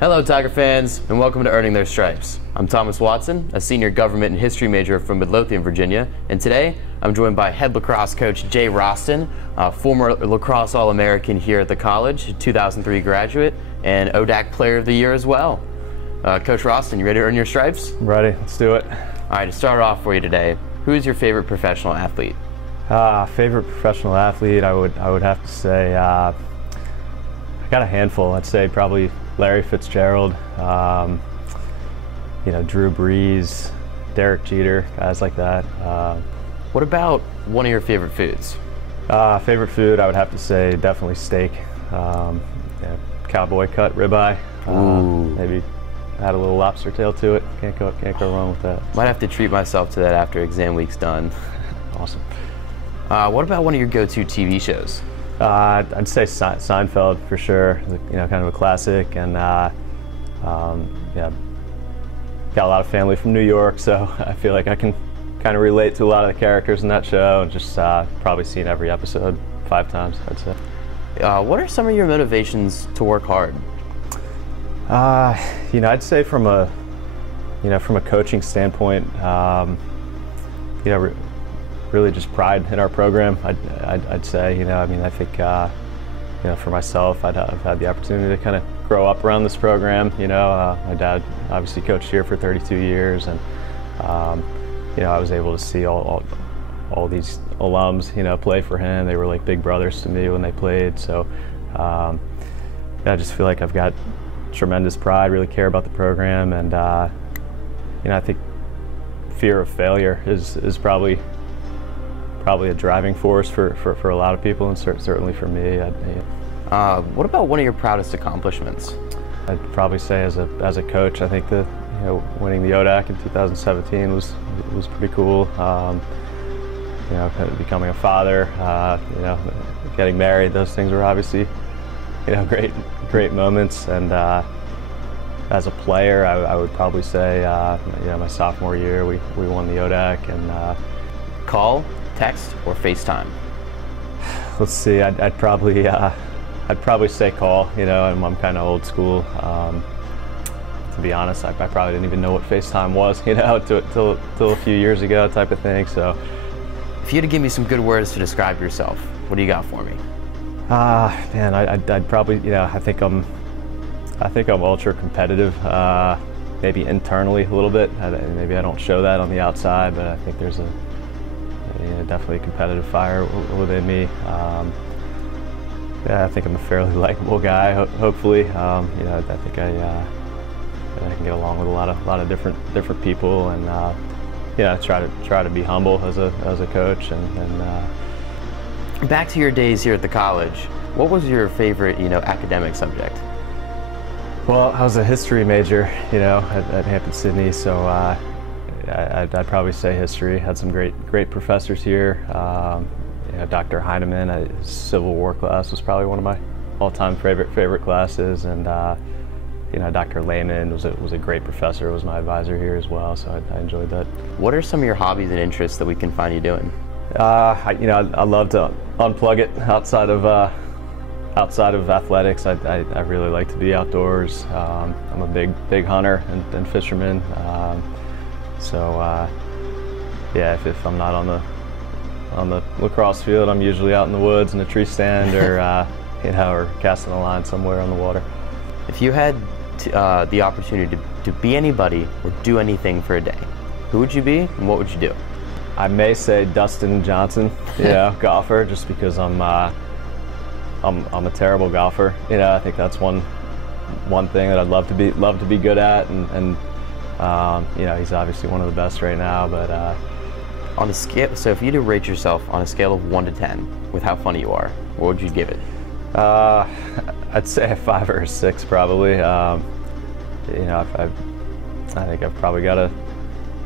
Hello Tiger fans, and welcome to Earning Their Stripes. I'm Thomas Watson, a senior government and history major from Midlothian, Virginia, and today I'm joined by head lacrosse coach Jay Rostan, former lacrosse All-American here at the college, 2003 graduate, and ODAC Player of the Year as well. Coach Rostan, you ready to earn your stripes? I'm ready, let's do it. All right, to start off for you today, who is your favorite professional athlete? Favorite professional athlete, I would have to say, I got a handful. I'd say probably Larry Fitzgerald, Drew Brees, Derek Jeter, guys like that. What about one of your favorite foods? Favorite food, I would have to say definitely steak. Cowboy cut ribeye. Maybe add a little lobster tail to it. Can't go wrong with that. Might have to treat myself to that after exam week's done. Awesome. What about one of your go-to TV shows? I'd say Seinfeld for sure. Kind of a classic, and got a lot of family from New York, so I feel like I can kind of relate to a lot of the characters in that show, and just probably seen every episode 5 times, I'd say. What are some of your motivations to work hard? I'd say from a coaching standpoint, really just pride in our program. I'd say, I think, for myself, I've had the opportunity to kind of grow up around this program. My dad obviously coached here for 32 years, and I was able to see all these alums, play for him. They were like big brothers to me when they played. So, I just feel like I've got tremendous pride, really care about the program, and I think fear of failure is probably a driving force for a lot of people, and certainly for me. What about one of your proudest accomplishments? I'd probably say as a coach, I think that winning the ODAC in 2017 was pretty cool. Becoming a father, getting married, those things were obviously great moments. And as a player, I would probably say my sophomore year we won the ODAC. And call, text, or FaceTime? Let's see. I'd probably say call. I'm kind of old school. To be honest, I probably didn't even know what FaceTime was. Till a few years ago, type of thing. So, if you had to give me some good words to describe yourself, what do you got for me? Man, I'd probably, I think I'm ultra competitive. Maybe internally a little bit. Maybe I don't show that on the outside, but I think there's definitely a competitive fire within me. I think I'm a fairly likable guy. Hopefully, I think I can get along with a lot of different people, and try to be humble as a coach. And back to your days here at the college, what was your favorite academic subject? Well, I was a history major, at Hampden-Sydney, so I'd probably say history. Had some great professors here. Dr. Heinemann, his Civil War class was probably one of my all-time favorite classes, and Dr. Lehman was a great professor. Was my advisor here as well, so I enjoyed that. What are some of your hobbies and interests that we can find you doing? I love to unplug it outside of athletics. I really like to be outdoors. I'm a big hunter and fisherman. If I'm not on the lacrosse field, I'm usually out in the woods in a tree stand, or or casting a line somewhere on the water. If you had the opportunity to be anybody or do anything for a day, who would you be and what would you do? I may say Dustin Johnson, golfer, just because I'm a terrible golfer. I think that's one thing that I'd love to be good at, and he's obviously one of the best right now. But on a scale, so if you had to rate yourself on a scale of 1 to 10 with how funny you are, what would you give it? I'd say a 5 or a 6 probably. I think I've probably got a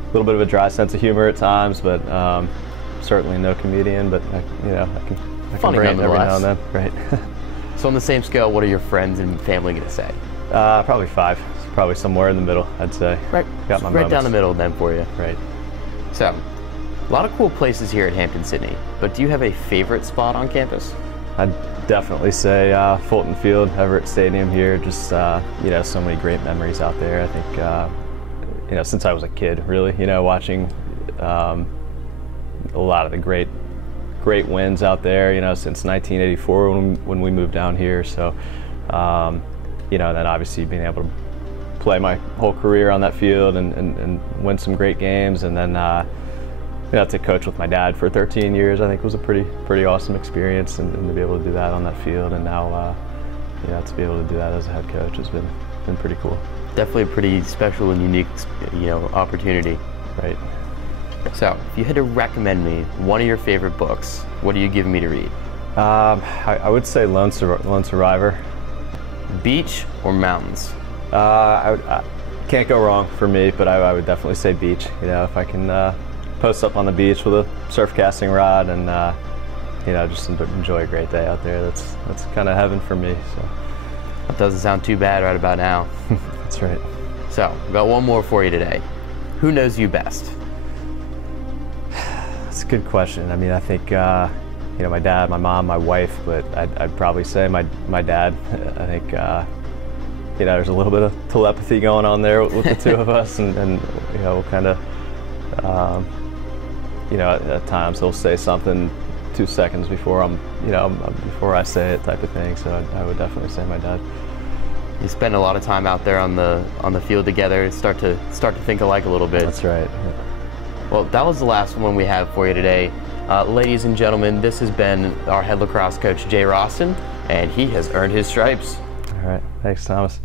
little bit of a dry sense of humor at times, but certainly no comedian. But I can bring it every now and then. Right. So on the same scale, what are your friends and family going to say? Probably 5. Probably somewhere in the middle, I'd say. Right. Got my right moments. Down the middle then for you. Right. So, a lot of cool places here at Hampden-Sydney, but do you have a favorite spot on campus? I'd definitely say Fulton Field, Everett Stadium here. Just you know, so many great memories out there. I think you know, since I was a kid, really, you know, watching a lot of the great wins out there. You know, since 1984 when we moved down here. So you know, then obviously being able to play my whole career on that field and win some great games, and then you know, to coach with my dad for 13 years, I think was a pretty awesome experience, and to be able to do that on that field, and now you know, to be able to do that as a head coach has been pretty cool. Definitely a pretty special and unique, you know, opportunity. Right. So, if you had to recommend me one of your favorite books, what are you giving me to read? I would say Lone Survivor. Beach or mountains? I can't go wrong for me, but I would definitely say beach. You know, if I can post up on the beach with a surf casting rod and you know, just enjoy a great day out there, that's kind of heaven for me. So That doesn't sound too bad right about now. That's right. So, I've got one more for you today. Who knows you best? That's a good question. I mean, I think you know, my dad, my mom, my wife, but I'd probably say my dad. I think you know, there's a little bit of telepathy going on there with the two of us, and you know, we'll kind of you know, at times he'll say something 2 seconds before before I say it, type of thing. So I would definitely say my dad. You spend a lot of time out there on the field together. Start to think alike a little bit. That's right. Yeah. Well, that was the last one we have for you today. Ladies and gentlemen, this has been our head lacrosse coach, Jay Rostan, and he has earned his stripes. All right. Thanks, Thomas.